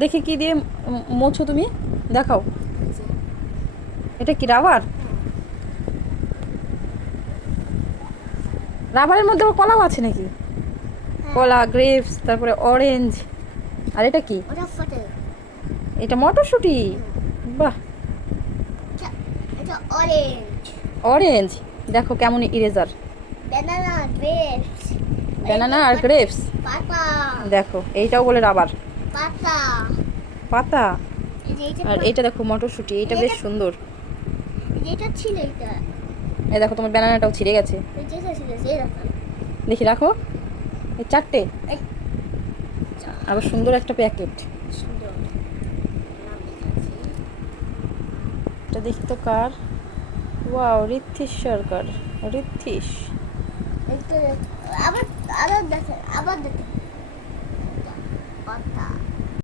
দেখি কি দিয়ে মোছো তুমি, দেখাও। এটা কি রাবার? রাবারের মধ্যে আবার কলাও আছে নাকি? কলা, গ্রেপস, তারপরে অরেঞ্জ। আর এটা কি? এটা মটরশুঁটি। বাহ, এটা অরেঞ্জ। অরেঞ্জ। দেখো কেমন ইরেজার। Banana, grapes. ব্যানানা আর গ্রেপস। পাতা। দেখো এইটাও বলে রাবার। পাতা। পাতা। এইটা আর এইটা দেখো মটরশুঁটি, এইটা বেশ সুন্দর। যেটা ছিল এটা। এই দেখো তোমার ব্যানানাটাও ছিঁড়ে গেছে। যেটা ছিল সেরকম। দেখি রাখো। এই চারটে। এই আবার সুন্দর একটা প্যাকেট। সুন্দর নাম লিখেছি। এটা দেখি তো কার। ওয়াও, ঋত্বিশ সরকার। ঋত্বিশ। একটু আবার আবার দেখে আবার দেখে পাতা।